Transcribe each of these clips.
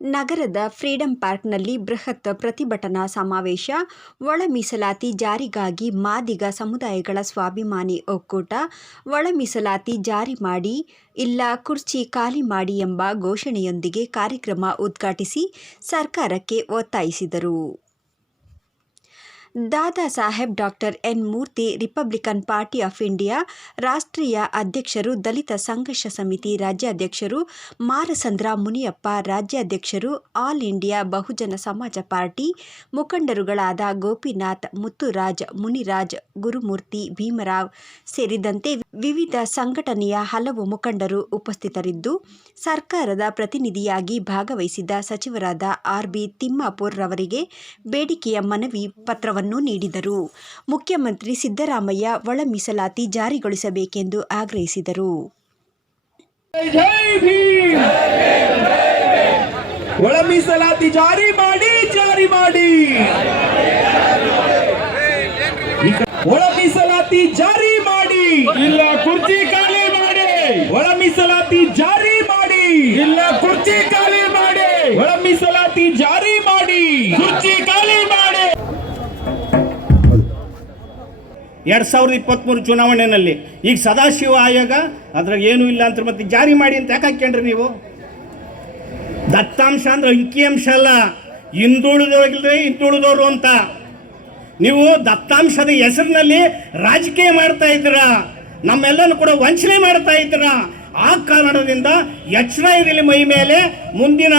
ನಗರದ ಫ್ರೀಡಂ ಪಾರ್ಕ್ನಲ್ಲಿ ಬೃಹತ್ ಪ್ರತಿಭಟನಾ ಸಮಾವೇಶ ಒಳ ಮೀಸಲಾತಿ ಜಾರಿಗಾಗಿ ಮಾದಿಗ ಸಮುದಾಯಗಳ ಸ್ವಾಭಿಮಾನಿ ಒಕ್ಕೂಟ ಒಳ ಮೀಸಲಾತಿ ಜಾರಿ ಮಾಡಿ, ಇಲ್ಲ ಕುರ್ಚಿ ಖಾಲಿ ಮಾಡಿ ಎಂಬ ಘೋಷಣೆಯೊಂದಿಗೆ ಕಾರ್ಯಕ್ರಮ ಉದ್ಘಾಟಿಸಿ ಸರ್ಕಾರಕ್ಕೆ ಒತ್ತಾಯಿಸಿದರು. Dada Saheb doctor N Murthy, Republican Party of India, ರಾಷ್ಟ್ರೀಯ ಅಧ್ಯಕ್ಷರು, ದಲಿತ ಸಂಘರ್ಷ ಸಮಿತಿ ರಾಜ್ಯಾಧ್ಯಕ್ಷರು, ಮಾರಸಂದ್ರ ಮುನಿಯಪ್ಪ, ರಾಜ್ಯಾಧ್ಯಕ್ಷರು, all India Bahujan Samaj party, ಮುಖಂಡರುಗಳಾದ Gopinath, Muthuraj, Muniraj, Gurumurthy, Bhimrao ಸೇರಿದಂತೆ ವಿವಿಧ ಸಂಘಟನೆಯ ಹಲವು ಮುಖಂಡರು ಉಪಸ್ಥಿತರಿದ್ದು, ಸರ್ಕಾರದ ಪ್ರತಿನಿಧಿಯಾಗಿ ಭಾಗವಹಿಸಿದ ಸಚಿವರಾದ ಆರ್ ಬಿ ತಿಮ್ಮಾಪುರ್ ರವರಿಗೆ ಬೇಡಿಕೆಯ ಮನವಿ ಪತ್ರವನ್ನು ನೀಡಿದರು. ಮುಖ್ಯಮಂತ್ರಿ ಸಿದ್ದರಾಮಯ್ಯ ಒಳ ಮೀಸಲಾತಿ ಜಾರಿಗೊಳಿಸಬೇಕೆಂದು ಆಗ್ರಹಿಸಿದರು. ಒಳ ಮೀಸಲಾತಿ ಜಾರಿ ಮಾಡಿ ಜಾರಿ ಮಾಡಿ! ಒಳ ಮೀಸಲಾತಿ ಜಾರಿ ಮಾಡಿ! ಇಲ್ಲ ಕುರ್ಚಿ ಖಾಲಿ ಮಾಡಿ! ಒಳ ಮೀಸಲಾತಿ ಜಾರಿ ಮಾಡಿ! ಇಲ್ಲ ಕುರ್ಚಿ ಎರಡ್ ಸಾವಿರದ ಇಪ್ಪತ್ತ್ಮೂರು ಚುನಾವಣೆಯಲ್ಲಿ ಈಗ ಸದಾಶಿವ ಆಯೋಗ ಅದ್ರಾಗ ಏನೂ ಇಲ್ಲ ಅಂತ ಮತ್ತೆ ಜಾರಿ ಮಾಡಿ ಅಂತ ಯಾಕೆ ಹಾಕ್ಯಂಡ್ರಿ ನೀವು? ದತ್ತಾಂಶ ಅಂದ್ರೆ ಅಂಕಿಅಂಶ ಅಲ್ಲ ಹಿಂದುಳಿದ್ರೆ ಹಿಂದುಳಿದವರು ಅಂತ. ನೀವು ದತ್ತಾಂಶದ ಹೆಸರಿನಲ್ಲಿ ರಾಜಕೀಯ ಮಾಡ್ತಾ ಇದ್ದೀರಾ ನಮ್ಮೆಲ್ಲರೂ ಕೂಡ ವಂಚನೆ ಮಾಡ್ತಾ ಇದ್ದೀರಾ. ಆ ಕಾರಣದಿಂದ ಎಚ್ಚರ ಇರಲಿ ಮೈ ಮೇಲೆ ಮುಂದಿನ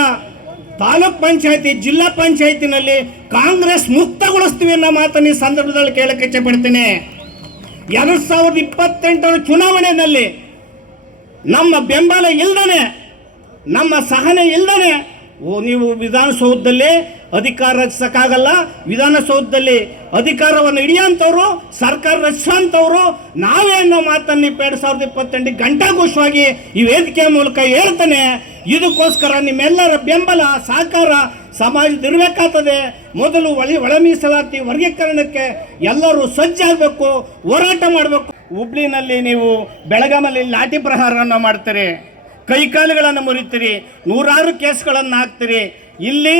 ತಾಲೂಕ್ ಪಂಚಾಯತಿ, ಜಿಲ್ಲಾ ಪಂಚಾಯತಿನಲ್ಲಿ ಕಾಂಗ್ರೆಸ್ ಮುಕ್ತಗೊಳಿಸ್ತೀವಿ ಅನ್ನೋ ಮಾತನ್ನು ಈ ಸಂದರ್ಭದಲ್ಲಿ ಕೇಳಕ್ಕೆ ಇಚ್ಛೆಪಡ್ತೀನಿ ಎರಡ್ ಸಾವಿರದ ಇಪ್ಪತ್ತೆಂಟರ ಚುನಾವಣೆಯಲ್ಲಿ ನಮ್ಮ ಬೆಂಬಲ ಇಲ್ಲದನೆ ನಮ್ಮ ಸಹನೆ ಇಲ್ಲದನೆ ಓ, ನೀವು ವಿಧಾನಸೌಧದಲ್ಲಿ ಅಧಿಕಾರ ರಚಿಸೋಕ್ಕಾಗಲ್ಲ. ವಿಧಾನಸೌಧದಲ್ಲಿ ಅಧಿಕಾರವನ್ನು ಹಿಡಿಯೋಂಥವ್ರು, ಸರ್ಕಾರ ರಚಿಸೋಂಥವ್ರು, ನಾವೇ ಅನ್ನೋ ಮಾತನ್ನು ಎರಡು ಸಾವಿರದ ಇಪ್ಪತ್ತೆಂಟು ಗಂಟಾಘೋಷವಾಗಿ ಈ ವೇದಿಕೆಯ ಮೂಲಕ ಹೇಳ್ತಾನೆ. ಇದಕ್ಕೋಸ್ಕರ ನಿಮ್ಮೆಲ್ಲರ ಬೆಂಬಲ, ಸಹಕಾರ ಸಮಾಜದ ಇರಬೇಕಾಗ್ತದೆ. ಮೊದಲು ಒಳಿ ಒಳ ಮೀಸಲಾತಿ ವರ್ಗೀಕರಣಕ್ಕೆ ಎಲ್ಲರೂ ಸಜ್ಜಾಗಬೇಕು, ಹೋರಾಟ ಮಾಡಬೇಕು. ಹುಬ್ಳಿನಲ್ಲಿ ನೀವು ಬೆಳಗಾಮಲ್ಲಿ ಲಾಠಿ ಪ್ರಹಾರವನ್ನು ಮಾಡ್ತೀರಿ. ಕೈಕಾಲುಗಳನ್ನು ಮುರಿತೀರಿ. ನೂರಾರು ಕೇಸ್ಗಳನ್ನು ಹಾಕ್ತೀರಿ. ಇಲ್ಲಿ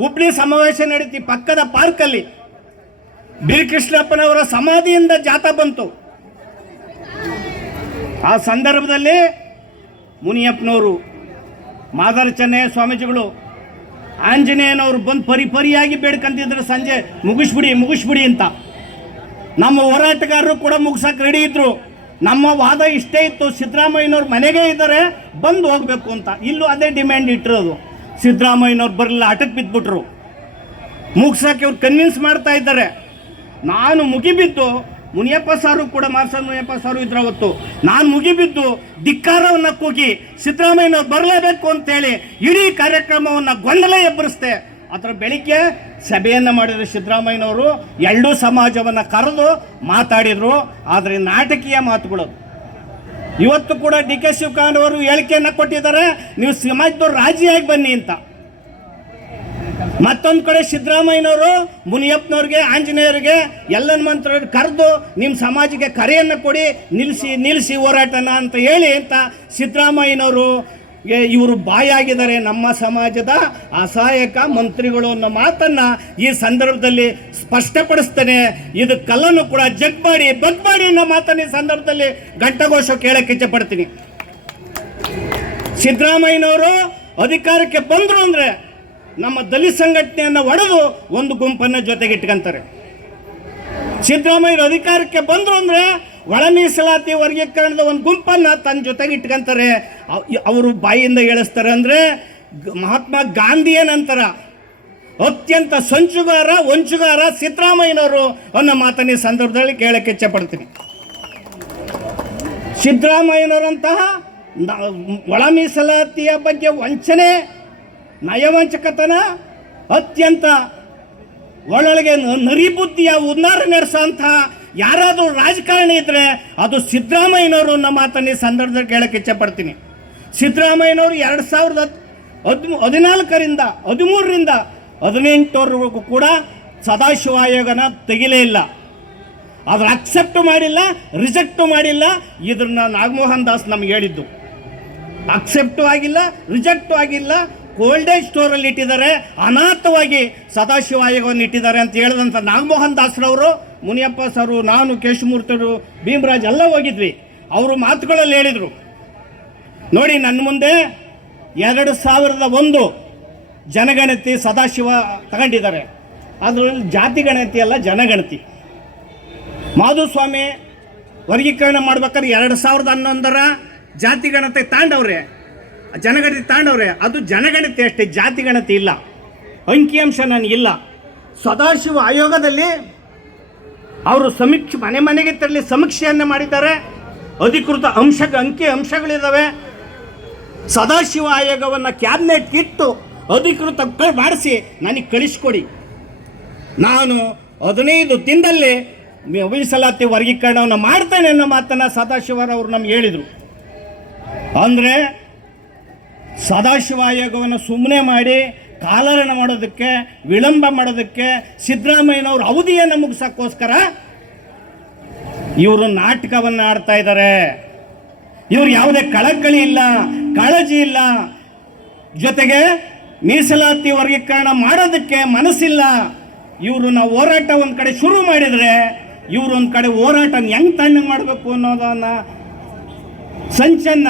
ಹುಬ್ಳಿ ಸಮಾವೇಶ ನಡೀತಿ ಪಕ್ಕದ ಪಾರ್ಕಲ್ಲಿ ಬಿ ಕೃಷ್ಣಪ್ಪನವರ ಸಮಾಧಿಯಿಂದ ಜಾಥಾ ಬಂತು. ಆ ಸಂದರ್ಭದಲ್ಲಿ ಮುನಿಯಪ್ಪನವರು, ಮಾದರ ಚೆನ್ನಯ್ಯ ಸ್ವಾಮೀಜಿಗಳು ಆಂಜನೇಯನವರು ಬಂದು ಪರಿ ಪರಿಯಾಗಿ ಬೇಡ್ಕಂತಿದ್ರು ಸಂಜೆ, ಮುಗಿಸ್ಬಿಡಿ ಮುಗಿಸ್ಬಿಡಿ ಅಂತ. ನಮ್ಮ ಹೋರಾಟಗಾರರು ಕೂಡ ಮುಗಿಸಕ್ಕೆ ರೆಡಿ ಇದ್ರು. ನಮ್ಮ ವಾದ ಇಷ್ಟೇ ಇತ್ತು. ಸಿದ್ದರಾಮಯ್ಯನವ್ರು ಮನೆಗೆ ಇದ್ದಾರೆ, ಬಂದು ಹೋಗಬೇಕು ಅಂತ. ಇಲ್ಲೂ ಅದೇ ಡಿಮ್ಯಾಂಡ್ ಇಟ್ಟಿರೋದು. ಸಿದ್ದರಾಮಯ್ಯನವ್ರು ಬರಲಿಲ್ಲ ಆಟಕ್ಕೆ ಬಿದ್ದುಬಿಟ್ರು ಮುಗ್ಸೋಕೆ ಇವ್ರು ಕನ್ವಿನ್ಸ್ ಮಾಡ್ತಾ ಇದ್ದಾರೆ. ನಾನು ಮುಗಿಬಿದ್ದು ಮುನಿಯಪ್ಪ ಸಾರು ಕೂಡ ಮಾಸ ಮುನಿಯಪ್ಪ ಸಾರು ಇದ್ರ ಅವತ್ತು ನಾನು ಮುಗಿಬಿದ್ದು ಧಿಕ್ಕಾರವನ್ನು ಕೂಗಿ ಸಿದ್ದರಾಮಯ್ಯ ಬರಲೇಬೇಕು ಅಂತೇಳಿ ಇಡೀ ಕಾರ್ಯಕ್ರಮವನ್ನು ಗೊಂದಲ ಎಬ್ಬರಿಸ್ದೆ. ಅದರ ಬೆಳಿಗ್ಗೆ ಸಭೆಯನ್ನು ಮಾಡಿದ್ರು ಸಿದ್ದರಾಮಯ್ಯನವರು, ಎರಡೂ ಸಮಾಜವನ್ನು ಕರೆದು ಮಾತಾಡಿದ್ರು. ಆದರೆ ನಾಟಕೀಯ ಮಾತುಗಳು. ಇವತ್ತು ಕೂಡ ಡಿ ಕೆ ಶಿವಕಾಂತ್ ಅವರು ಹೇಳಿಕೆಯನ್ನು ಕೊಟ್ಟಿದ್ದಾರೆ, ನೀವು ಸಮಾಜದವ್ರು ರಾಜಿಯಾಗಿ ಬನ್ನಿ ಅಂತ. ಮತ್ತೊಂದು ಕಡೆ ಸಿದ್ದರಾಮಯ್ಯನವರು, ಮುನಿಯಪ್ಪನವ್ರಿಗೆ, ಆಂಜನೇಯರಿಗೆ, ಎಲ್ಲನ ಮಂತ್ರ ಕರೆದು ನಿಮ್ಮ ಸಮಾಜಕ್ಕೆ ಕರೆಯನ್ನು ಕೊಡಿ ನಿಲ್ಲಿಸಿ ನಿಲ್ಲಿಸಿ ಹೋರಾಟನ ಅಂತ ಹೇಳಿ ಅಂತ ಸಿದ್ದರಾಮಯ್ಯನವರು ಇವರು ಬಾಯಾಗಿದ್ದಾರೆ ನಮ್ಮ ಸಮಾಜದ ಅಸಹಾಯಕ ಮಂತ್ರಿಗಳು ಅನ್ನೋ ಮಾತನ್ನು ಈ ಸಂದರ್ಭದಲ್ಲಿ ಸ್ಪಷ್ಟಪಡಿಸ್ತೇನೆ. ಇದು ಕಲ್ಲನ್ನು ಕೂಡ ಜಗ್ ಮಾಡಿ, ಬಗ್ ಮಾಡಿ ಅನ್ನೋ ಮಾತನ್ನು ಈ ಸಂದರ್ಭದಲ್ಲಿ ಘಂಟಘೋಷ ಕೇಳಕ್ಕೆ ಇಚ್ಛಪಡ್ತೀನಿ. ಸಿದ್ದರಾಮಯ್ಯನವರು ಅಧಿಕಾರಕ್ಕೆ ಬಂದರು ಅಂದ್ರೆ ನಮ್ಮ ದಲಿತ ಸಂಘಟನೆಯನ್ನು ಒಡೆದು ಒಂದು ಗುಂಪನ್ನು ಜೊತೆಗೆ ಇಟ್ಕೊಂತಾರೆ. ಸಿದ್ದರಾಮಯ್ಯರು ಅಧಿಕಾರಕ್ಕೆ ಬಂದರು ಅಂದ್ರೆ ಒಳ ಮೀಸಲಾತಿ ವರ್ಗೀಕರಣದ ಒಂದು ಗುಂಪನ್ನು ತನ್ನ ಜೊತೆಗೆ ಇಟ್ಕೊಂತಾರೆ. ಅವ್- ಅವರು ಬಾಯಿಯಿಂದ ಹೇಳಿಸ್ತಾರೆ ಅಂದ್ರೆ ಮಹಾತ್ಮ ಗಾಂಧಿ ಏನಂತಾರ ಅತ್ಯಂತ ಸಂಚುಗಾರ ವಂಚುಗಾರ ಸಿದ್ದರಾಮಯ್ಯನವರು ಅನ್ನೋ ಮಾತನ್ನ ಈ ಸಂದರ್ಭದಲ್ಲಿ ಕೇಳಕ್ಕೆ ಇಚ್ಛೆಪಡ್ತೀನಿ ಸಿದ್ದರಾಮಯ್ಯನವರಂತಹ ಒಳ ಮೀಸಲಾತಿಯ ಬಗ್ಗೆ ವಂಚನೆ ನಯವಂಚಕತನ ಅತ್ಯಂತ ಒಳೊಳಗೆ ನ- ನರಿಬುದ್ಧಿಯ ಉನ್ನಾರ ನಡೆಸೋಂಥ ಯಾರಾದರೂ ರಾಜಕಾರಣಿ ಇದ್ದರೆ ಅದು ಸಿದ್ದರಾಮಯ್ಯನವರು ಅನ್ನೋ ಮಾತನ್ನ ಈ ಸಂದರ್ಭದಲ್ಲಿ ಕೇಳಕ್ಕೆ ಇಚ್ಛೆಪಡ್ತೀನಿ. ಸಿದ್ದರಾಮಯ್ಯನವರು ಎರಡು ಸಾವಿರದ ಹತ್ತು ಹದಿಮೂ ಹದಿನಾಲ್ಕರಿಂದ, ಹದಿಮೂರರಿಂದ ಹದಿನೆಂಟರವರೆಗೂ ಕೂಡ ಸದಾಶಿವ ಆಯೋಗನ ತೆಗಿಲೇ ಇಲ್ಲ. ಅದ್ರ ಅಕ್ಸೆಪ್ಟ್ ಮಾಡಿಲ್ಲ ರಿಜೆಕ್ಟ್ ಮಾಡಿಲ್ಲ ಇದನ್ನ ನಾಗಮೋಹನ್ ದಾಸ್ ನಮ್ಗೆ ಹೇಳಿದ್ದು. ಅಕ್ಸೆಪ್ಟು ಆಗಿಲ್ಲ ರಿಜೆಕ್ಟು ಆಗಿಲ್ಲ ಕೋಲ್ಡೇಜ್ ಸ್ಟೋರಲ್ಲಿ ಇಟ್ಟಿದ್ದಾರೆ. ಅನಾಥವಾಗಿ ಸದಾಶಿವ ಆಯೋಗವನ್ನು ಇಟ್ಟಿದ್ದಾರೆ ಅಂತ ಹೇಳಿದಂಥ ನಾಗಮೋಹನ್ ದಾಸರವರು, ಮುನಿಯಪ್ಪ ಸರು, ನಾನು ಕೇಶಮೂರ್ತರು, ಭೀಮರಾಜ್ ಎಲ್ಲ ಹೋಗಿದ್ವಿ. ಅವರು ಮಾತುಗಳಲ್ಲಿ ಹೇಳಿದರು, ನೋಡಿ, ನನ್ನ ಮುಂದೆ ಎರಡು ಸಾವಿರದ ಒಂದು ಜನಗಣತಿ ಸದಾಶಿವ ತಗೊಂಡಿದ್ದಾರೆ. ಅದರಲ್ಲಿ ಜಾತಿ ಗಣತಿ ಅಲ್ಲ, ಜನಗಣತಿ. ಮಾಧುಸ್ವಾಮಿ ವರ್ಗೀಕರಣ ಮಾಡ್ಬೇಕಾದ್ರೆ ಎರಡು ಸಾವಿರದ ಹನ್ನೊಂದರ ಜಾತಿ ಗಣತಿ ತಾಂಡವ್ರೆ. ಜನಗಣತಿ ತಾಂಡವ್ರೆ, ಅದು ಜನಗಣತಿ ಅಷ್ಟೇ, ಜಾತಿ ಗಣತಿ ಇಲ್ಲ. ಅಂಕಿಅಂಶ ನನಗಿಲ್ಲ ಸದಾಶಿವ ಆಯೋಗದಲ್ಲಿ ಅವರು ಸಮೀಕ್ಷೆ, ಮನೆ ಮನೆಗೆ ತೆರಳಿ ಸಮೀಕ್ಷೆಯನ್ನು ಮಾಡಿದ್ದಾರೆ. ಅಧಿಕೃತ ಅಂಶ, ಅಂಕಿ ಅಂಶಗಳಿದ್ದಾವೆ ಸದಾಶಿವ ಆಯೋಗವನ್ನು ಕ್ಯಾಬಿನೆಟ್ ಇಟ್ಟು ಅಧಿಕೃತ ಮಾಡಿಸಿ, ನನಗೆ ಕಳಿಸ್ಕೊಡಿ. ನಾನು ಹದಿನೈದು ದಿನದಲ್ಲಿ ಮೀಸಲಾತಿ ವರ್ಗೀಕರಣವನ್ನು ಮಾಡ್ತೇನೆ ಅನ್ನೋ ಮಾತನ್ನು ಸದಾಶಿವರವರು ನಮ್ಗೆ ಹೇಳಿದರು. ಅಂದರೆ ಸದಾಶಿವ ಆಯೋಗವನ್ನು ಸುಮ್ಮನೆ ಮಾಡಿ ಕಾಲರಣ ಮಾಡೋದಕ್ಕೆ, ವಿಳಂಬ ಮಾಡೋದಕ್ಕೆ ಸಿದ್ದರಾಮಯ್ಯನವ್ರ ಅವಧಿಯನ್ನು ಮುಗಿಸೋಕ್ಕೋಸ್ಕರ ಇವರು ನಾಟಕವನ್ನು ಆಡ್ತಾ ಇದ್ದಾರೆ ಇವರು ಯಾವುದೇ ಕಳಕಳಿ ಇಲ್ಲ, ಕಾಳಜಿ ಇಲ್ಲ. ಜೊತೆಗೆ ಮೀಸಲಾತಿ ವರ್ಗೀಕರಣ ಮಾಡೋದಕ್ಕೆ ಮನಸ್ಸಿಲ್ಲ. ಇವರು ನಾವು ಹೋರಾಟ ಒಂದು ಕಡೆ ಶುರು ಮಾಡಿದರೆ ಇವರು ಒಂದು ಕಡೆ ಹೋರಾಟ ಹೆಂಗೆ ತಣ್ಣಗೆ ಮಾಡಬೇಕು ಅನ್ನೋದನ್ನ ಸಂಚನ್ನ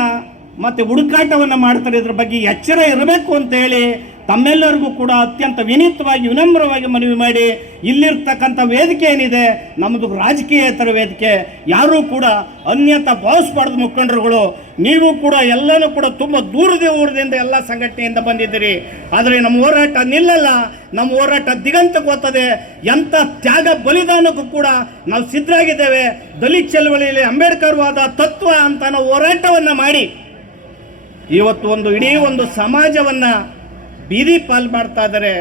ಮತ್ತು ಹುಡುಕಾಟವನ್ನು ಮಾಡ್ತಾರೆ, ಇದ್ರ ಬಗ್ಗೆ ಎಚ್ಚರ ಇರಬೇಕು ಅಂತ ಹೇಳಿ ತಮ್ಮೆಲ್ಲರಿಗೂ ಕೂಡ ಅತ್ಯಂತ ವಿನೀತವಾಗಿ, ವಿನಮ್ರವಾಗಿ ಮನವಿ ಮಾಡಿ ಇಲ್ಲಿರ್ತಕ್ಕಂಥ ವೇದಿಕೆ ಏನಿದೆ, ನಮ್ಮದು ರಾಜಕೀಯೇತರ ವೇದಿಕೆ, ಯಾರೂ ಕೂಡ ಅನ್ಯತ ಭಾವಿಸ್ಬಾರ್ದು ಮುಖಂಡರುಗಳು, ನೀವು ಕೂಡ ಎಲ್ಲನೂ ಕೂಡ ತುಂಬ ದೂರದ ಊರದಿಂದ ಎಲ್ಲ ಸಂಘಟನೆಯಿಂದ ಬಂದಿದ್ದೀರಿ. ಆದರೆ ನಮ್ಮ ಹೋರಾಟ ನಿಲ್ಲಲ್ಲ, ನಮ್ಮ ಹೋರಾಟ ದಿಗಂತ ಗೊತ್ತದೆ ಎಂಥ ತ್ಯಾಗ ಬಲಿದಾನಕ್ಕೂ ಕೂಡ ನಾವು ಸಿದ್ಧರಾಗಿದ್ದೇವೆ. ದಲಿತ ಚಳವಳಿಯಲ್ಲಿ ಅಂಬೇಡ್ಕರ್ವಾದ ತತ್ವ ಅಂತ ನಾವು ಹೋರಾಟವನ್ನು ಮಾಡಿ ಇವತ್ತು ಒಂದು ಇಡೀ ಒಂದು ಸಮಾಜವನ್ನ ಬೀದಿ ಪಾಲ್ ಮಾಡ್ತಾ ಇದ್ದಾರೆ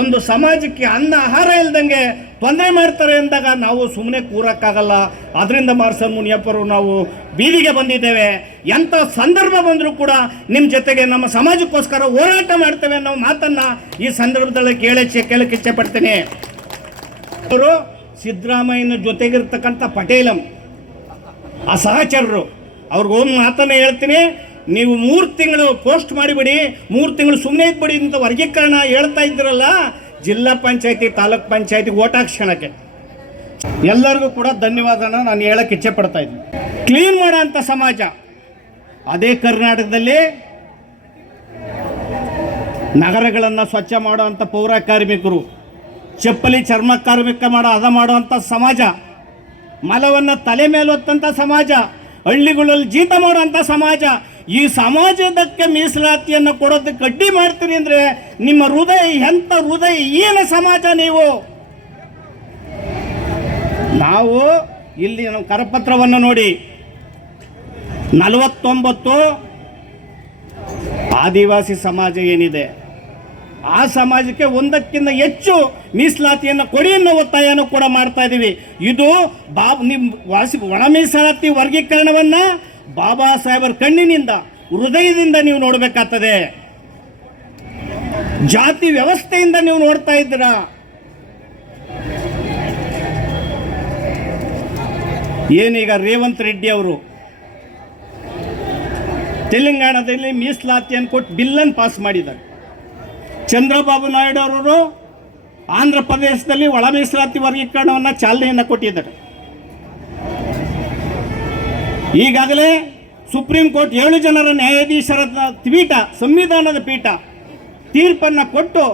ಒಂದು ಸಮಾಜಕ್ಕೆ ಅನ್ನ ಆಹಾರ ಇಲ್ದಂಗೆ ತೊಂದರೆ ಮಾಡ್ತಾರೆ ಅಂದಾಗ ನಾವು ಸುಮ್ಮನೆ ಕೂರಕ್ಕಾಗಲ್ಲ. ಅದರಿಂದ ಮಾರ್ಸನ್ ಮುನಿಯಪ್ಪರು ನಾವು ಬೀದಿಗೆ ಬಂದಿದ್ದೇವೆ. ಎಂಥ ಸಂದರ್ಭ ಬಂದರೂ ಕೂಡ ನಿಮ್ಮ ಜೊತೆಗೆ ನಮ್ಮ ಸಮಾಜಕ್ಕೋಸ್ಕರ ಹೋರಾಟ ಮಾಡ್ತೇವೆ ಅನ್ನೋ ಮಾತನ್ನ ಈ ಸಂದರ್ಭದಲ್ಲಿ ಕೇಳ ಕೇಳಕ್ಕೆ ಇಚ್ಛೆ ಪಡ್ತೀನಿ. ಅವರು ಸಿದ್ದರಾಮಯ್ಯನ ಜೊತೆಗಿರ್ತಕ್ಕಂಥ ಪಟೇಲಂ, ಆ ಸಹಚರರು. ಅವ್ರಿಗೊಂದು ಮಾತನ್ನ ಹೇಳ್ತೀನಿ. ನೀವು ಮೂರು ತಿಂಗಳು ಪೋಸ್ಟ್ ಮಾಡಿಬಿಡಿ, ಮೂರು ತಿಂಗಳು ಸುಮ್ಮನೆ ಇದ್ಬಿಡಿ ಅಂತ ವರ್ಗೀಕರಣ ಹೇಳ್ತಾ ಇದ್ರಲ್ಲ, ಜಿಲ್ಲಾ ಪಂಚಾಯತಿ, ತಾಲೂಕ್ ಪಂಚಾಯತಿ ಓಟ್ ಎಲ್ಲರಿಗೂ ಕೂಡ ಧನ್ಯವಾದನ, ನಾನು ಹೇಳಕ್ಕೆ ಇಚ್ಛೆ ಪಡ್ತಾ ಇದ್ದೀನಿ. ಕ್ಲೀನ್ ಮಾಡೋ ಅಂಥ ಸಮಾಜ. ಅದೇ ಕರ್ನಾಟಕದಲ್ಲಿ ನಗರಗಳನ್ನು ಸ್ವಚ್ಛ ಮಾಡುವಂಥ ಪೌರ ಕಾರ್ಮಿಕರು, ಚಪ್ಪಲಿ ಚರ್ಮ ಕಾರ್ಮಿಕ ಮಾಡೋ, ಅದ ಮಾಡುವಂಥ ಸಮಾಜ, ಮಲವನ್ನು ತಲೆ ಮೇಲೆ ಹೊತ್ತಂಥ ಸಮಾಜ, ಹಳ್ಳಿಗಳಲ್ಲಿ ಜೀತ ಮಾಡುವಂಥ ಸಮಾಜ ಈ ಸಮಾಜದಕ್ಕೆ ಮೀಸಲಾತಿಯನ್ನು ಕೊಡೋದು ಕಡ್ಡಿ ಮಾಡ್ತೀರಿ ಅಂದರೆ ನಿಮ್ಮ ಹೃದಯ, ಎಂಥ ಹೃದಯ, ಏನು ಸಮಾಜ ನೀವು? ನಾವು ಇಲ್ಲಿ ನಮ್ಮ ಕರಪತ್ರವನ್ನು ನೋಡಿ, ನಲವತ್ತೊಂಬತ್ತು ಆದಿವಾಸಿ ಸಮಾಜ ಏನಿದೆ, ಆ ಸಮಾಜಕ್ಕೆ ಒಂದಕ್ಕಿಂತ ಹೆಚ್ಚು ಮೀಸಲಾತಿಯನ್ನು ಕೊಡಿ ಅನ್ನೋ ಒತ್ತಾಯನೂ ಕೂಡ ಮಾಡ್ತಾ ಇದ್ದೀವಿ ಇದು ಬಾ ನಿಮ್ಮ ಒಣ ಮೀಸಲಾತಿ ವರ್ಗೀಕರಣವನ್ನ ಬಾಬಾ ಸಾಹೇಬರ ಕಣ್ಣಿನಿಂದ, ಹೃದಯದಿಂದ ನೀವು ನೋಡಬೇಕಾಗ್ತದೆ. ಜಾತಿ ವ್ಯವಸ್ಥೆಯಿಂದ ನೀವು ನೋಡ್ತಾ ಇದ್ದೀರಾ. ಏನೀಗ ರೇವಂತ್ ರೆಡ್ಡಿ ಅವರು ತೆಲಂಗಾಣದಲ್ಲಿ ಮೀಸಲಾತಿಯನ್ನು ಕೊಟ್ಟು ಬಿಲ್ಲನ್ನು ಪಾಸ್ ಮಾಡಿದ್ದಾರೆ. ಚಂದ್ರಬಾಬು ನಾಯ್ಡು ಅವರು ಆಂಧ್ರ ಪ್ರದೇಶದಲ್ಲಿ ಒಳ ಮೀಸಲಾತಿ ವರ್ಗೀಕರಣವನ್ನು ಚಾಲನೆಯನ್ನು ಕೊಟ್ಟಿದ್ದಾರೆ. ಈಗಾಗಲೇ ಸುಪ್ರೀಂ ಕೋರ್ಟ್ ಏಳು ಜನರ ನ್ಯಾಯಾಧೀಶರ ಪೀಠ, ಸಂವಿಧಾನದ ಪೀಠ ತೀರ್ಪನ್ನು ಕೊಟ್ಟು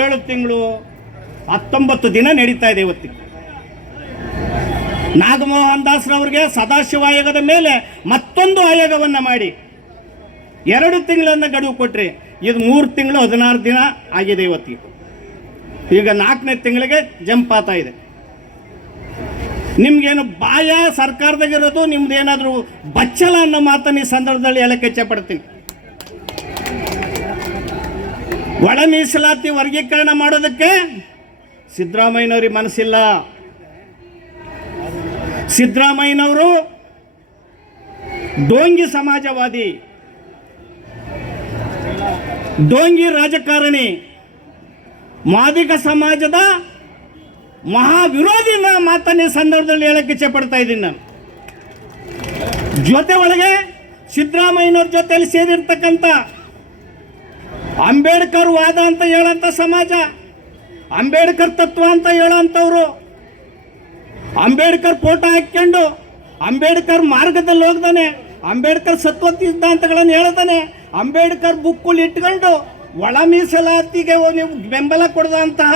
ಏಳು ತಿಂಗಳು ಹತ್ತೊಂಬತ್ತು ದಿನ ನಡೀತಾ ಇದೆ ಇವತ್ತಿಗೆ. ನಾಗಮೋಹನ್ ದಾಸ್ರವರಿಗೆ ಸದಾಶಿವ ಆಯೋಗದ ಮೇಲೆ ಮತ್ತೊಂದು ಆಯೋಗವನ್ನು ಮಾಡಿ. ಎರಡು ತಿಂಗಳನ್ನ ಗಡುವು ಕೊಟ್ರಿ, ಇದು ಮೂರು ತಿಂಗಳು ಹದಿನಾರು ದಿನ ಆಗಿದೆ ಇವತ್ತಿಗೆ. ಈಗ ನಾಲ್ಕನೇ ತಿಂಗಳಿಗೆ ಜಂಪ್ ಇದೆ. ನಿಮ್ಗೇನು ಬಾಯ ಸರ್ಕಾರದಾಗಿರೋದು ನಿಮ್ದು ಏನಾದರೂ ಬಚ್ಚಲ ಅನ್ನೋ ಮಾತನ್ನು ಈ ಸಂದರ್ಭದಲ್ಲಿ ಹೇಳಕ್ಕೆ ಇಚ್ಛೆ ಪಡ್ತೀನಿ. ಒಳ ಮೀಸಲಾತಿ ವರ್ಗೀಕರಣ ಮಾಡೋದಕ್ಕೆ ಸಿದ್ದರಾಮಯ್ಯನವ್ರಿಗೆ ಮನಸ್ಸಿಲ್ಲ. ಸಿದ್ದರಾಮಯ್ಯನವರು ಡೋಂಗಿ ಸಮಾಜವಾದಿ, ಡೋಂಗಿ ರಾಜಕಾರಣಿ, ಮಾದಿಗ ಸಮಾಜದ ಮಹಾ ವಿರೋಧಿ ಮಾತನ್ನ ಸಂದರ್ಭದಲ್ಲಿ ಹೇಳಕ್ಕೆ ಇಚ್ಛೆ ಪಡ್ತಾ ಇದ್ದೀನಿ ನಾನು. ಜೊತೆ ಒಳಗೆ ಸಿದ್ದರಾಮಯ್ಯನವ್ರ ಜೊತೆಯಲ್ಲಿ ಸೇರಿರ್ತಕ್ಕಂಥ ಅಂಬೇಡ್ಕರ್ ವಾದ ಅಂತ ಹೇಳಂತ ಸಮಾಜ, ಅಂಬೇಡ್ಕರ್ ತತ್ವ ಅಂತ ಹೇಳೋಂಥವ್ರು, ಅಂಬೇಡ್ಕರ್ ಫೋಟೋ ಹಾಕ್ಕೊಂಡು ಅಂಬೇಡ್ಕರ್ ಮಾರ್ಗದಲ್ಲಿ ಹೋಗ್ದಾನೆ, ಅಂಬೇಡ್ಕರ್ ಸತ್ವ ಸಿದ್ಧಾಂತಗಳನ್ನು ಹೇಳ್ತಾನೆ ಅಂಬೇಡ್ಕರ್ ಬುಕ್ಕಲ್ಲಿ ಇಟ್ಕೊಂಡು ಒಳ ಮೀಸಲಾತಿಗೆ ನೀವು ಬೆಂಬಲ ಕೊಡದಂತಹ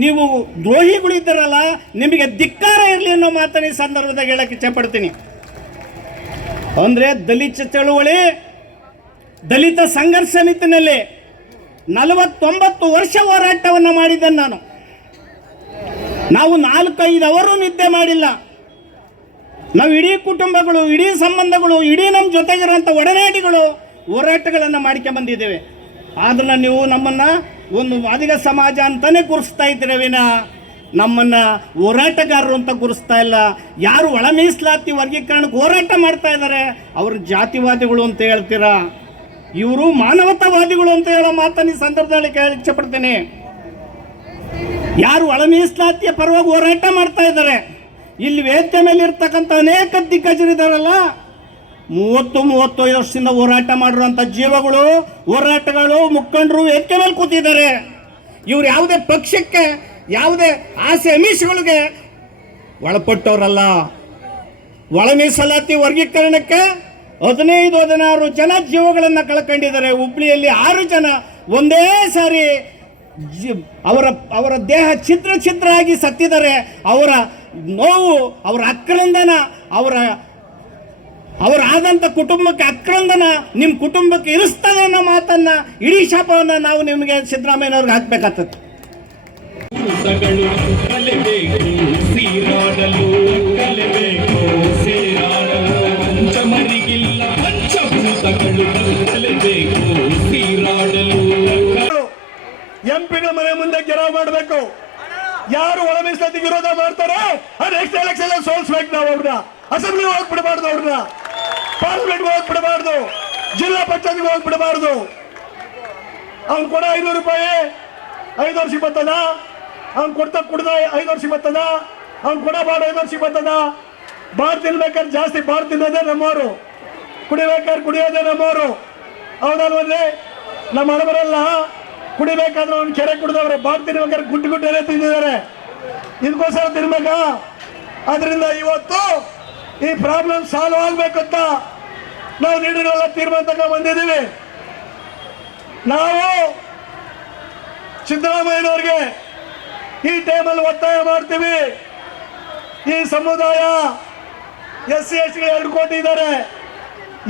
ನೀವು ದ್ರೋಹಿಗಳಿದ್ದರಲ್ಲ ನಿಮಗೆ ಧಿಕ್ಕಾರ ಇರಲಿ ಅನ್ನೋ ಮಾತನ್ನ ಈ ಸಂದರ್ಭದಾಗ ಹೇಳಕ್ಕೆ ಇಚ್ಛಪಡ್ತೀನಿ ಅಂದರೆ ದಲಿತ ಚಳುವಳಿ, ದಲಿತ ಸಂಘರ್ಷ ನಿಟ್ಟಿನಲ್ಲಿ ನಲವತ್ತೊಂಬತ್ತು ವರ್ಷ ಹೋರಾಟವನ್ನು ಮಾಡಿದ್ದೆ ನಾನು. ನಾವು ನಾಲ್ಕೈದು ಅವರು ನಿದ್ದೆ ಮಾಡಿಲ್ಲ. ನಾವು ಇಡೀ ಕುಟುಂಬಗಳು, ಇಡೀ ಸಂಬಂಧಗಳು, ಇಡೀ ನಮ್ಮ ಜೊತೆಗಿರುವಂಥ ಒಡನಾಡಿಗಳು ಹೋರಾಟಗಳನ್ನು ಮಾಡ್ಕೊಂಡು ಬಂದಿದ್ದೇವೆ. ಆದ್ರೆ ನೀವು ನಮ್ಮನ್ನು ಒಂದು ಮಾದಿಗ ಸಮಾಜ ಅಂತಾನೆ ಗುರುಸ್ತಾ ಇದ್ರೆ ವಿನ ನಮ್ಮನ್ನು ಹೋರಾಟಗಾರರು ಅಂತ ಗುರುಸ್ತಾ ಇಲ್ಲ. ಯಾರು ಒಳ ಮೀಸಲಾತಿ ವರ್ಗೀಕರಣಕ್ಕೆ ಹೋರಾಟ ಮಾಡ್ತಾ ಇದ್ದಾರೆ ಅವರು ಜಾತಿವಾದಿಗಳು ಅಂತ ಹೇಳ್ತೀರಾ? ಇವರು ಮಾನವತಾವಾದಿಗಳು ಅಂತ ಹೇಳೋ ಮಾತನ್ನ ಈ ಸಂದರ್ಭದಲ್ಲಿ ಕೇಳಿ ಇಚ್ಛಪಡ್ತೇನೆ. ಯಾರು ಒಳ ಮೀಸಲಾತಿಯ ಪರವಾಗಿ ಹೋರಾಟ ಮಾಡ್ತಾ ಇದ್ದಾರೆ ಇಲ್ಲಿ ವೇದ್ಯ ಮೇಲೆ ಇರ್ತಕ್ಕಂಥ ಅನೇಕ ದಿಗ್ಗಜರಿದ್ದಾರಲ್ಲ ಮೂವತ್ತು, ಮೂವತ್ತೈದು ವರ್ಷದಿಂದ ಹೋರಾಟ ಮಾಡಿರುವಂತ ಜೀವಗಳು, ಹೋರಾಟಗಳು ಮುಖಂಡರು ವೇದಿಕೆ ಮೇಲೆ ಕೂತಿದ್ದಾರೆ. ಇವ್ರು ಯಾವುದೇ ಪಕ್ಷಕ್ಕೆ, ಯಾವುದೇ ಆಸೆ ಅಮೀಷಗಳಿಗೆ ಒಳಪಟ್ಟವರಲ್ಲ. ಒಳ ಮೀಸಲಾತಿ ವರ್ಗೀಕರಣಕ್ಕೆ ಹದಿನೈದು, ಹದಿನಾರು ಜನ ಜೀವಗಳನ್ನು ಕಳ್ಕೊಂಡಿದ್ದಾರೆ. ಹುಬ್ಳಿಯಲ್ಲಿ ಆರು ಜನ ಒಂದೇ ಸಾರಿ ಅವರ ಅವರ ದೇಹ ಚಿತ್ರ ಚಿತ್ರ ಆಗಿ ಸತ್ತಿದ್ದಾರೆ. ಅವರ ನೋವು, ಅವರ ಅಕ್ರಂದನ ಅವರ ಅವರಾದಂಥ ಕುಟುಂಬಕ್ಕೆ ಅಕ್ರಂದನ ನಿಮ್ಮ ಕುಟುಂಬಕ್ಕೆ ಇರಿಸ್ತದೆ ಅನ್ನೋ ಮಾತನ್ನ ಇಡೀ ಶಾಪವನ್ನು ನಾವು ನಿಮಗೆ ಸಿದ್ದರಾಮಯ್ಯನವ್ರಿಗೆ ಹಾಕ್ಬೇಕಾಗ್ತದೆ. ಎಂಪಿನ ಮನೆ ಮುಂದೆ ಗೆರಾವ್ ಮಾಡಬೇಕು. ಯಾರು ಒಳ ಮೀಸಲಾತಿ ವಿರೋಧ ಮಾಡ್ತಾರೋ ನೆಕ್ಸ್ಟ್ ಎಲೆಕ್ಷನ್ ಸೋಲ್ಸ್ಬೇಕು ನಾವು ಅವ್ರನ್ನ ಅಸೆಂಬ್ಲಿ ಹೋಗಿ ಬಿಡಬಾರ್ದು ಅವ್ರನ್ನ ಪಾರ್ಲಿಮೆಂಟ್ ಹೋಗಿ ಬಿಡಬಾರ್ದು ಜಿಲ್ಲಾ ಪಂಚಾಯತ್ಗೆ ಹೋಗಿ ಬಿಡಬಾರ್ದು ಅವ್ನು ಕೊಡ ಐನೂರು ರೂಪಾಯಿ. ಐದು ವರ್ಷ ಬರ್ತದ? ಅವ್ನು ಕೊಡ್ತಾ ಕುಡ್ದ ಐದು ವರ್ಷ ಬರ್ತದ? ಅವ್ನು ಕೊಡಬಾರ್ದು ಐದು ವರ್ಷ ಬರ್ತದ? ಬಾರ್ ತಿನ್ಬೇಕಾದ್ರೆ ಜಾಸ್ತಿ ಬಾರ್ ತಿನ್ನೋದೇ ನಮ್ಮವರು. ಕುಡಿಬೇಕಾದ್ರೆ ಕುಡಿಯೋದೇ ನಮ್ಮವರು. ಹೌದಲ್ವನ್ರಿ ನಮ್ಮ ಹಣಬರಲ್ಲ ಕುಡಿಬೇಕಾದ್ರೆ ಅವ್ನು ಕೆರೆ ಕುಡಿದವ್ರೆ. ಬಾರ್ ತಿನ್ಬೇಕಾದ್ರೆ ಗುಡ್ಡು ಗುಡ್ಡನೇ ತಿಂದಿದ್ದಾರೆ. ಇದಕ್ಕೋಸ್ಕರ ತಿನ್ಬೇಕಾ? ಅದರಿಂದ ಇವತ್ತು ಈ ಪ್ರಾಬ್ಲಮ್ ಸಾಲ್ವ್ ಆಗ್ಬೇಕಂತ ನಾವು ನೀಡಿರೋಲ್ಲ ತೀರ್ಮಾನ ತಗೊಂಡು ಬಂದಿದ್ದೀವಿ. ನಾವು ಸಿದ್ದರಾಮಯ್ಯನವ್ರಿಗೆ ಈ ಟೈಮಲ್ಲಿ ಒತ್ತಾಯ ಮಾಡ್ತೀವಿ. ಈ ಸಮುದಾಯ ಎಸ್ ಸಿ ಎಸ್ ಎರಡು ಕೋಟಿ ಇದ್ದಾರೆ.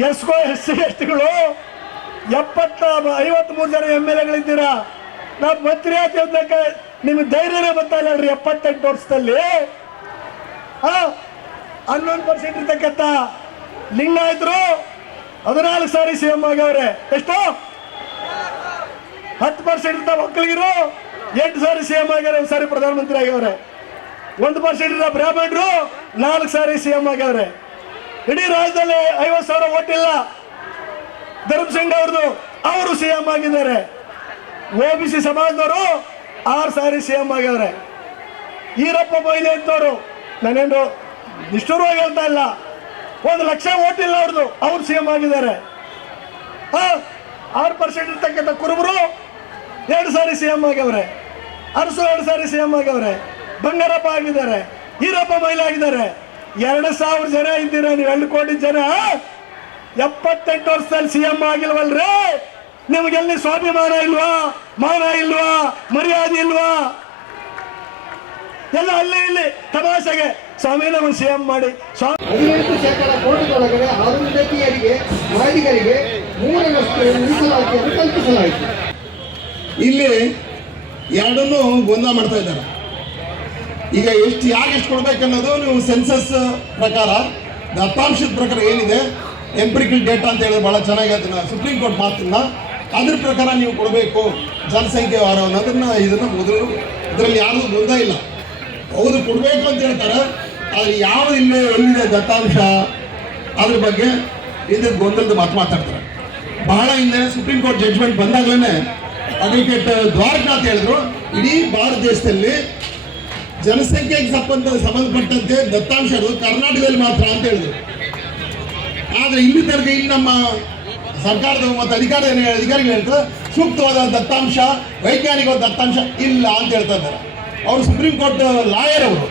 ಎಸ್ ಎಸ್ ಸಿ ಎಸ್ ಟಿಗಳು ಎಪ್ಪತ್ತ ಐವತ್ಮೂರು ಜನ ಎಂ ಎಲ್ ಎಗಳಿದ್ದೀರಾ? ನಾವು ಮಂತ್ರಿ ಆಗಿ ಹೋಗ್ಲಿಕ್ಕೆ ನಿಮ್ಗೆ ಧೈರ್ಯನೇ ಬರ್ತಾ ಇಲ್ಲ ಎಪ್ಪತ್ತೆಂಟು ವರ್ಷದಲ್ಲಿ. ಆ ಹನ್ನೊಂದು ಪರ್ಸೆಂಟ್ ಇರ್ತಕ್ಕಂಥ ಲಿಂಗಾಯತರು ಹದಿನಾಲ್ಕು ಸಾರಿ ಸಿ ಎಂ ಆಗವ್ರೆ ಎಷ್ಟು? ಹತ್ತು ಪರ್ಸೆಂಟ್ ಇರ್ತ ಒಕ್ಕಲಿಗರು ಎಂಟು ಸಾರಿ ಸಿ ಎಂ ಆಗ್ಯಾರ ಒಂದು ಸಾರಿ ಪ್ರಧಾನಮಂತ್ರಿ ಆಗ್ಯವ್ರೆ ಒಂದು ಪರ್ಸೆಂಟ್ ಇರೋ ಬ್ರಾಹ್ಮಣರು ನಾಲ್ಕು ಸಾರಿ ಸಿ ಎಂ ಆಗ್ಯಾವ್ರೆ ಇಡೀ ರಾಜ್ಯದಲ್ಲಿ ಐವತ್ತು ಸಾವಿರ ಓಟಿಲ್ಲ. ಧರ್ಮಸಿಂಗ್ ಅವ್ರದ್ದು, ಅವರು ಸಿ ಎಂ ಆಗಿದ್ದಾರೆ. ಒ ಬಿ ಸಿ ಸಮಾಜದವರು ಆರು ಸಾರಿ ಸಿ ಎಂ ಆಗ್ಯವ್ರೆ ಈರಪ್ಪ ಮೊಯ್ಲಿ ಅಂತವ್ರು ನಾನೇನು ನಿಷ್ಠುರವಾಗಿ ಅಂತ ಇಲ್ಲ ಒಂದು ಲಕ್ಷ ಓಟಿಲ್ಲ ಅವ್ರದ್ದು ಅವ್ರು ಸಿ ಎಂ ಆಗಿದ್ದಾರೆ. ಆರು ಪರ್ಸೆಂಟ್ ಇರ್ತಕ್ಕಂಥ ಕುರುಬರು ಎರಡು ಸಾರಿ ಸಿ ಎಂ ಅರಸು ಎರಡು ಸಾರಿ ಸಿ ಎಂ ಬಂಗಾರಪ್ಪ ಆಗಿದ್ದಾರೆ. ಈರಪ್ಪ ಮಹಿಳೆ ಆಗಿದ್ದಾರೆ. ಎರಡು ಸಾವಿರ ಜನ ಇದ್ದೀರ? ನೀವು ಎರಡು ಕೋಟಿ ಜನ? ಎಪ್ಪತ್ತೆಂಟು ವರ್ಷದಲ್ಲಿ ಸಿ ಎಂ ಆಗಿಲ್ವಲ್ರಿ? ನಿಮಗೆಲ್ಲಿ ಸ್ವಾಭಿಮಾನ ಇಲ್ವಾ? ಮಾನ ಇಲ್ವಾ? ಮರ್ಯಾದೆ ಇಲ್ವಾ? ಎಲ್ಲ ಅಲ್ಲಿ ಇಲ್ಲಿ ತಮಾಷೆಗೆ. ಸ್ವಾಮಿ ಸಿಎಂ ಸಿ ಎಂ ಮಾಡಿ ಸ್ವಾಮಿ ಹದಿನೆಂಟು ಶೇಕಡ ಕೋಟಿಗಳೊಳಗಡೆ ಅರುಂಧತಿಯರಿಗೆ ಮಾದಿಗರಿಗೆ ಮೂರರಷ್ಟು ಮೀಸಲಾತಿಯನ್ನು ಕಲ್ಪಿಸಲಾಯಿತು. ಇಲ್ಲಿ ಎರಡನ್ನೂ ಗೊಂದಲ ಮಾಡ್ತಾ ಇದ್ದಾರೆ. ಈಗ ಎಷ್ಟು ಯಾಕೆ ಎಷ್ಟು ಕೊಡ್ಬೇಕನ್ನೋದು ನೀವು ಸೆನ್ಸಸ್ ಪ್ರಕಾರ ದತ್ತಾಂಶದ ಪ್ರಕಾರ ಏನಿದೆ ಎಂಪ್ರಿಕಲ್ ಡೇಟಾ ಅಂತ ಹೇಳಿದ್ರೆ ಭಾಳ ಚೆನ್ನಾಗಿ ಅದನ್ನ ಸುಪ್ರೀಂ ಕೋರ್ಟ್ ಮಾತನ್ನ ಅದ್ರ ಪ್ರಕಾರ ನೀವು ಕೊಡಬೇಕು ಜನಸಂಖ್ಯೆ ವಾರ ಅನ್ನೋದನ್ನ ಇದನ್ನ ಮೊದಲು ಇದರಲ್ಲಿ ಯಾರಿಗೂ ಗೊಂದ ಇಲ್ಲ. ಹೌದು ಕೊಡಬೇಕು ಅಂತ ಹೇಳ್ತಾರೆ. ಆದರೆ ಯಾವ ಇಲ್ಲೇ ಎಲ್ಲಿದೆ ದತ್ತಾಂಶ, ಅದ್ರ ಬಗ್ಗೆ ಇದ್ರ ಗೊಂದಲದ ಮಾತು ಮಾತಾಡ್ತಾರೆ. ಬಹಳ ಹಿಂದೆ ಸುಪ್ರೀಂ ಕೋರ್ಟ್ ಜಡ್ಜ್ಮೆಂಟ್ ಬಂದಾಗಲೇ ಅಡ್ವೊಕೇಟ್ ದ್ವಾರಕನಾಥ್ ಹೇಳಿದ್ರು, ಇಡೀ ಭಾರತ ದೇಶದಲ್ಲಿ ಜನಸಂಖ್ಯೆಗೆ ಸಂಬಂಧ, ಸಂಬಂಧಪಟ್ಟಂತೆ ದತ್ತಾಂಶ ಕರ್ನಾಟಕದಲ್ಲಿ ಮಾತ್ರ ಅಂತ ಹೇಳಿದ್ರು. ಆದ್ರೆ ಇಲ್ಲಿ ತನಕ ಇಲ್ಲಿ ನಮ್ಮ ಸರ್ಕಾರದ ಮತ್ತು ಅಧಿಕಾರಿ ಅಧಿಕಾರಿಗಳು ಹೇಳ್ತಾರೆ, ಸೂಕ್ತವಾದ ದತ್ತಾಂಶ, ವೈಜ್ಞಾನಿಕವಾದ ದತ್ತಾಂಶ ಇಲ್ಲ ಅಂತ ಹೇಳ್ತಾ ಇದ್ದಾರೆ. ಅವರು ಸುಪ್ರೀಂ ಕೋರ್ಟ್ ಲಾಯರ್ ಅವರು.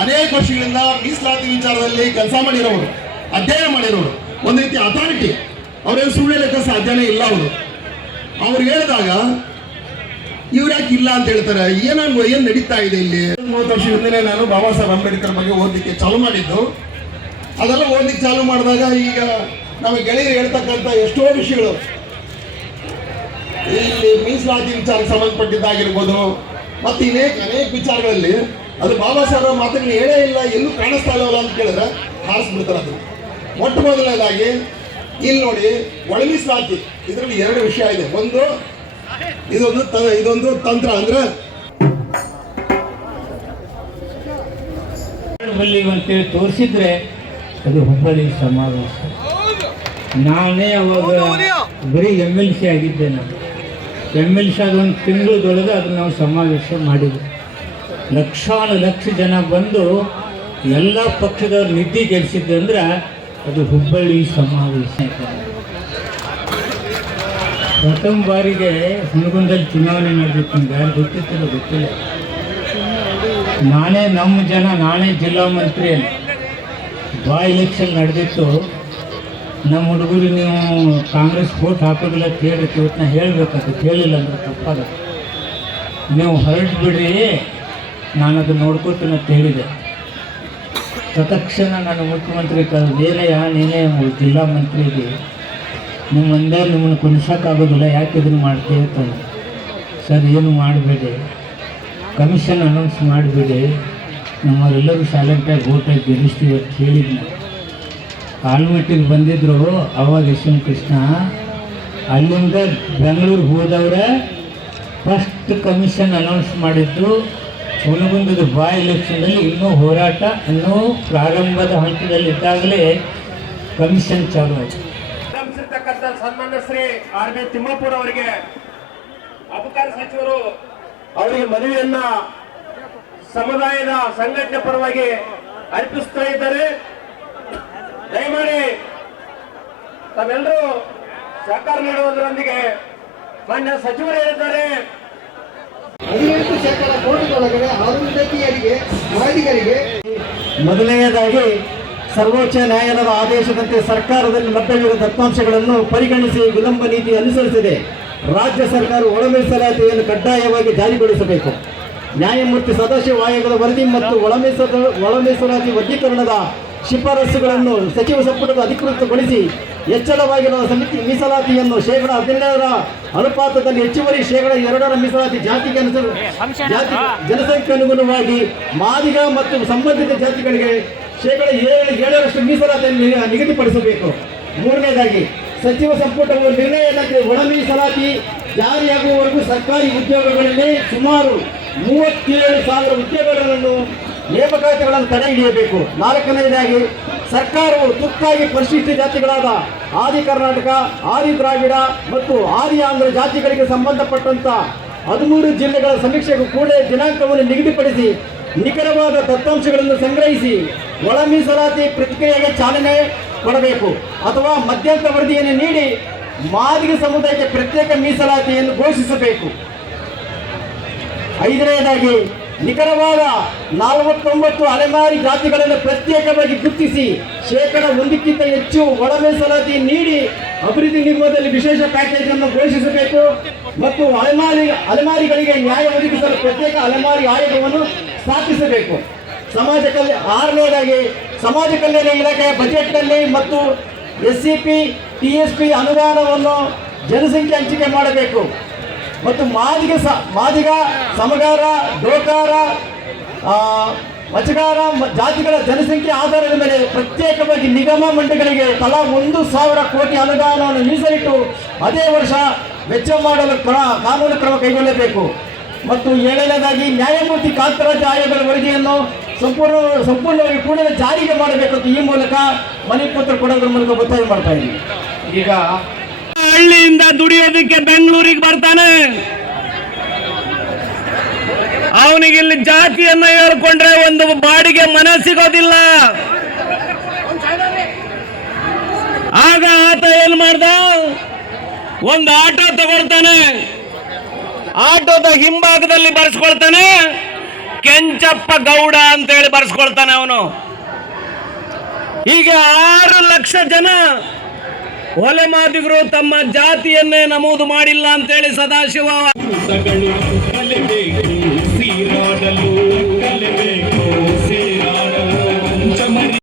ಅನೇಕ ವರ್ಷಗಳಿಂದ ಮೀಸಲಾತಿ ವಿಚಾರದಲ್ಲಿ ಕೆಲಸ ಮಾಡಿರೋರು, ಅಧ್ಯಯನ ಮಾಡಿರೋರು, ಒಂದು ರೀತಿ ಅಥಾರಿಟಿ ಅವರೇನು ಸುಳ್ಳು ಹೇಳಕ್ಕೆ ಸಾಧ್ಯನೇ ಇಲ್ಲ ಅವರು. ಅವ್ರು ಹೇಳಿದಾಗ, ಇವ್ರು ಯಾಕೆ ಇಲ್ಲ ಅಂತ ಹೇಳ್ತಾರೆ? ಏನೋ ಏನು ನಡೀತಾ ಇದೆ ಇಲ್ಲಿ? ಮೂವತ್ತು ವರ್ಷದಿಂದಲೇ ನಾನು ಬಾಬಾ ಸಾಹೇಬ್ ಅಂಬೇಡ್ಕರ್ ಬಗ್ಗೆ ಓದಲಿಕ್ಕೆ ಚಾಲು ಮಾಡಿದ್ದು. ಅದೆಲ್ಲ ಓದಲಿಕ್ಕೆ ಚಾಲು ಮಾಡಿದಾಗ ಈಗ ನಮ್ಮ ಗೆಳೆಯರು ಹೇಳ್ತಕ್ಕಂಥ ಎಷ್ಟೋ ವಿಷಯಗಳು. ಇಲ್ಲಿ ಮೀಸಲಾತಿ ವಿಚಾರಕ್ಕೆ ಸಂಬಂಧಪಟ್ಟಿದ್ದಾಗಿರ್ಬೋದು, ಮತ್ತು ಅನೇಕ ಅನೇಕ ವಿಚಾರಗಳಲ್ಲಿ ಅದು ಬಾಬಾ ಸಾಹೇಬ್ ಮಾತುಗಳು ಹೇಳೇ ಇಲ್ಲ ಎಲ್ಲೂ ಕಾಣಿಸ್ತಾ ಇಲ್ಲವಲ್ಲ ಅಂತ ಕೇಳಿದ್ರೆ ಹಾರಿಸ್ಬಿಡ್ತಾರೆ ಅದು ಮೊಟ್ಟ ಮೊದಲನೇದಾಗಿ ಇಲ್ಲಿ ನೋಡಿ ಒಳ ಮೀಸಲಾತಿ ಇದರಲ್ಲಿ ಎರಡು ವಿಷಯ ಇದೆ. ಒಂದು ಇದೊಂದು ತ- ಇದೊಂದು ತಂತ್ರ ಅಂದ್ರೆ ಅಂತೇಳಿ ತೋರಿಸಿದ್ರೆ ಅದು ಹುಬ್ಬಳ್ಳಿ ಸಮಾವೇಶ. ನಾನೇ ಅವಾಗ ಬರೀ ಎಂ ಎಲ್ ಸಿ ಆಗಿದ್ದೆ ನಾನು ಎಂ ಎಲ್ ಸಿ ಆದ ಒಂದು ತಿಂಗಳದೊಳಗೆ ಅದು ನಾವು ಸಮಾವೇಶ ಮಾಡಿದ್ವಿ. ಲಕ್ಷಾನು ಲಕ್ಷ ಜನ ಬಂದು ಎಲ್ಲ ಪಕ್ಷದವ್ರು ನಿದ್ದೆ ಗೆಲ್ಲಿಸಿದ್ದು ಅಂದ್ರೆ ಅದು ಹುಬ್ಬಳ್ಳಿ ಸಮಾವೇಶ. ಪ್ರಥಮ ಬಾರಿಗೆ ಹುಣಗುಂದಲ್ಲಿ ಚುನಾವಣೆ ನಡೆದಿತ್ತು. ಯಾರು ಗೊತ್ತಿತ್ತಿಲ್ಲ? ಗೊತ್ತಿಲ್ಲ. ನಾನೇ ನಮ್ಮ ಜನ, ನಾನೇ ಜಿಲ್ಲಾ ಮಂತ್ರಿ ಬಾ ಎಲೆಕ್ಷನ್ ನಡೆದಿತ್ತು. ನಮ್ಮ ಹುಡುಗರು ನೀವು ಕಾಂಗ್ರೆಸ್ ವೋಟ್ ಹಾಕೋದಿಲ್ಲ ಕೇಳಿತ್ತು ಇವತ್ತು ನಾ ಹೇಳ್ಬೇಕಾಗ್ತದೆ ಕೇಳಿಲ್ಲ ಅಂದ್ರೆ ತಪ್ಪಾಗ ನೀವು ಹೊರಟು ಬಿಡ್ರಿ. ನಾನು ಅದು ನೋಡ್ಕೋತೀನಿ ಅಂತ ಹೇಳಿದೆ. ತತ್ಕ್ಷಣ ನಾನು ಮುಖ್ಯಮಂತ್ರಿ ಕ ಬೇರೆ ಯಾ, ನೀನೇ ಜಿಲ್ಲಾ ಮಂತ್ರಿಗೆ ನಿಮ್ಮ ಮುಂದೆ ನಿಮ್ಮನ್ನು ಕುಣಿಸೋಕ್ಕಾಗೋದಿಲ್ಲ, ಯಾಕೆ ಇದನ್ನು ಮಾಡ್ತೀವಿ ಅಂತ ಸರ್, ಏನು ಮಾಡಬೇಡಿ. ಕಮಿಷನ್ ಅನೌನ್ಸ್ ಮಾಡಿಬಿಡಿ. ನಮ್ಮವರೆಲ್ಲರೂ ಸೈಲೆಂಟಾಗಿ ಓಟಾಗಿ ಗೆಲ್ಲಿಸ್ತೀವಿ ಅಂತ ಹೇಳಿದ್ನ. ಆಲ್ಮಟ್ಟಿಗೆ ಬಂದಿದ್ದರು ಅವಾಗ ಯಶವಂತ ಕೃಷ್ಣ, ಅಲ್ಲಿಂದ ಬೆಂಗಳೂರಿಗೆ ಹೋದವ್ರೆ ಫಸ್ಟ್ ಕಮಿಷನ್ ಅನೌನ್ಸ್ ಮಾಡಿದ್ದು ಹುನಗುಂದದ ಬಾಯ್ ಎಲೆಕ್ಷನ್ನಲ್ಲಿ ಇನ್ನೂ ಹೋರಾಟ, ಇನ್ನೂ ಪ್ರಾರಂಭದ ಹಂತದಲ್ಲಿದ್ದಾಗಲೇ ಕಮಿಷನ್ ಚಾಲು ಆಯಿತು. ಸನ್ಮಾನ್ಯ ಶ್ರೀ ಆರ್ ಬಿ ತಿಮ್ಮಾಪುರ ಅವರಿಗೆ ಅಬಕಾರಿ ಸಚಿವರು ಅವರಿಗೆ ಮನವಿಯನ್ನ ಸಮುದಾಯದ ಸಂಘಟನೆ ಪರವಾಗಿ ಅರ್ಪಿಸ್ತಾ ಇದ್ದಾರೆ. ದಯಮಾಡಿ ತಾವೆಲ್ಲರೂ ಸಹಕಾರ ನೀಡುವುದರೊಂದಿಗೆ ಮಾನ್ಯ ಸಚಿವರು ಹೇಳಿದ್ದಾರೆ. ಹದಿನೆಂಟು ಶೇಕಡ ಅರುಂಧತಿಯರಿಗೆ ಮಾದಿಗರಿಗೆ ಮೊದಲನೆಯದಾಗಿ ಸರ್ವೋಚ್ಚ ನ್ಯಾಯಾಲಯದ ಆದೇಶದಂತೆ ಸರ್ಕಾರದಲ್ಲಿ ಲಭ್ಯವಿರುವ ದತ್ತಾಂಶಗಳನ್ನು ಪರಿಗಣಿಸಿ ವಿಳಂಬ ನೀತಿ ಅನುಸರಿಸಿದೆ. ರಾಜ್ಯ ಸರ್ಕಾರ ಒಳ ಮೀಸಲಾತಿಯನ್ನು ಕಡ್ಡಾಯವಾಗಿ ಜಾರಿಗೊಳಿಸಬೇಕು. ನ್ಯಾಯಮೂರ್ತಿ ಸದಾಶಿವ ಆಯೋಗದ ವರದಿ ಮತ್ತು ಒಳ ಮೀಸಲ ಒಳ ಮೀಸಲಾತಿ ವರ್ಗೀಕರಣದ ಶಿಫಾರಸುಗಳನ್ನು ಸಚಿವ ಸಂಪುಟದ ಅಧಿಕೃತಗೊಳಿಸಿ ಹೆಚ್ಚಳವಾಗಿರುವ ಸಮಿತಿ ಮೀಸಲಾತಿಯನ್ನು ಶೇಕಡ ಹದಿನೇಳರ ಅನುಪಾತದಲ್ಲಿ ಹೆಚ್ಚುವರಿ ಶೇಕಡ ಎರಡರ ಮೀಸಲಾತಿ ಜಾತಿಗೆ ಜಾತಿ ಜನಸಂಖ್ಯೆ ಅನುಗುಣವಾಗಿ ಮಾದಿಗ ಮತ್ತು ಸಂಬಂಧಿತ ಜಾತಿಗಳಿಗೆ ಶೇಕಡ ಏಳು ಏಳರಷ್ಟು ಮೀಸಲಾತಿಯನ್ನು ನಿಗದಿಪಡಿಸಬೇಕು. ಮೂರನೇದಾಗಿ ಸಚಿವ ಸಂಪುಟವು ನಿರ್ಣಯದಂತೆ ಒಳ ಮೀಸಲಾತಿ ಜಾರಿಯಾಗುವವರೆಗೂ ಸರ್ಕಾರಿ ಉದ್ಯೋಗಗಳಲ್ಲಿ ಸುಮಾರು ಮೂವತ್ತೇಳು ಸಾವಿರ ಉದ್ಯೋಗಗಳನ್ನು ನೇಮಕಾತಿಗಳನ್ನು ತಡೆ ಹಿಡಿಯಬೇಕು. ನಾಲ್ಕನೆಯದಾಗಿ ಸರ್ಕಾರವು ತುರ್ತಾಗಿ ಪರಿಶಿಷ್ಟ ಜಾತಿಗಳಾದ ಆದಿ ಕರ್ನಾಟಕ, ಆದಿ ದ್ರಾವಿಡ ಮತ್ತು ಆದಿ ಆಂಧ್ರ ಜಾತಿಗಳಿಗೆ ಸಂಬಂಧಪಟ್ಟಂತ ಹದಿಮೂರು ಜಿಲ್ಲೆಗಳ ಸಮೀಕ್ಷೆಗೂ ಕೂಡಲೇ ದಿನಾಂಕವನ್ನು ನಿಗದಿಪಡಿಸಿ ನಿಖರವಾದ ದತ್ತಾಂಶಗಳನ್ನು ಸಂಗ್ರಹಿಸಿ ಒಳ ಮೀಸಲಾತಿ ಪ್ರತಿಕ್ರಿಯೆಗೆ ಚಾಲನೆ ಕೊಡಬೇಕು. ಅಥವಾ ಮಧ್ಯಂತರ ವರದಿಯನ್ನು ನೀಡಿ ಮಾದಿಗ ಸಮುದಾಯಕ್ಕೆ ಪ್ರತ್ಯೇಕ ಮೀಸಲಾತಿಯನ್ನು ಘೋಷಿಸಬೇಕು. ಐದನೆಯದಾಗಿ ನಿಖರವಾದ ನಲವತ್ತೊಂಬತ್ತು ಅಲೆಮಾರಿ ಜಾತಿಗಳನ್ನು ಪ್ರತ್ಯೇಕವಾಗಿ ಗುರುತಿಸಿ ಶೇಕಡ ಒಂದಕ್ಕಿಂತ ಹೆಚ್ಚು ಒಳ ಮೀಸಲಾತಿ ನೀಡಿ ಅಭಿವೃದ್ಧಿ ನಿಗಮದಲ್ಲಿ ವಿಶೇಷ ಪ್ಯಾಕೇಜ್ ಅನ್ನು ಘೋಷಿಸಬೇಕು ಮತ್ತು ಅಲೆಮಾರಿ ಅಲೆಮಾರಿಗಳಿಗೆ ನ್ಯಾಯ ಒದಗಿಸಲು ಪ್ರತ್ಯೇಕ ಅಲೆಮಾರಿ ಆಯೋಗವನ್ನು ಸ್ಥಾಪಿಸಬೇಕು. ಸಮಾಜ ಕಲ್ಯಾಣ ಆರನೇದಾಗಿ ಸಮಾಜ ಕಲ್ಯಾಣ ಇಲಾಖೆಯ ಬಜೆಟ್ನಲ್ಲಿ ಮತ್ತು S C P T S P ಅನುದಾನವನ್ನು ಜನಸಂಖ್ಯೆ ಹಂಚಿಕೆ ಮಾಡಬೇಕು. ಮತ್ತು ಮಾದಿಗ ಮಾದಿಗ, ಸಮಗಾರ, ಡೋಕಾರ ಮಚಗಾರ ಜಾತಿಗಳ ಜನಸಂಖ್ಯೆ ಆಧಾರದ ಮೇಲೆ ಪ್ರತ್ಯೇಕವಾಗಿ ನಿಗಮ ಮಂಡಳಿಗಳಿಗೆ ತಲಾ ಒಂದು ಸಾವಿರ ಕೋಟಿ ಅನುದಾನವನ್ನು ಮೀಸಲಿಟ್ಟು ಅದೇ ವರ್ಷ ವೆಚ್ಚ ಮಾಡಲು ಕ್ರಮ, ಕಾನೂನು ಕ್ರಮ ಕೈಗೊಳ್ಳಬೇಕು. ಮತ್ತು ಏಳನೇದಾಗಿ ನ್ಯಾಯಮೂರ್ತಿ ಕಾಂತರಾಜ ಆಯೋಗದ ವರದಿಯನ್ನು ಸಂಪೂರ್ಣ, ಸಂಪೂರ್ಣವಾಗಿ ಕೂಡ ಜಾರಿಗೆ ಮಾಡಬೇಕು ಈ ಮೂಲಕ ಮನೆ ಪತ್ರ ಕೊಡೋದ್ರ ಮೂಲಕ ಒತ್ತಾಯ ಮಾಡ್ತಾ ಇದ್ದೀನಿ. ಈಗ ಹಳ್ಳಿಯಿಂದ ದುಡಿಯೋದಕ್ಕೆ ಬೆಂಗಳೂರಿಗೆ ಬರ್ತಾನೆ ಅವನಿಗೆ ಇಲ್ಲಿ ಜಾತಿಯನ್ನ ಹೇಳ್ಕೊಂಡ್ರೆ ಒಂದು ಬಾಡಿಗೆ ಮನೆ ಸಿಗೋದಿಲ್ಲ ಆಗ ಆತ ಏನ್ ಮಾಡ್ದ? ಒಂದು ಆಟೋ ತಗೊಳ್ತಾನೆ. ಆಟೋದ ಹಿಂಭಾಗದಲ್ಲಿ ಬರ್ಸ್ಕೊಳ್ತಾನೆ. ಕೆಂಚಪ್ಪ ಗೌಡ ಅಂತ ಹೇಳಿ ಬರ್ಸ್ಕೊಳ್ತಾನೆ ಅವನು. ಹೀಗೆ ಆರು ಲಕ್ಷ ಜನ ಒಲೆ ಮಾದಿಗರು ತಮ್ಮ ಜಾತಿಯನ್ನೇ ನಮೂದು ಮಾಡಿಲ್ಲ ಅಂತೇಳಿ ಸದಾಶಿವ.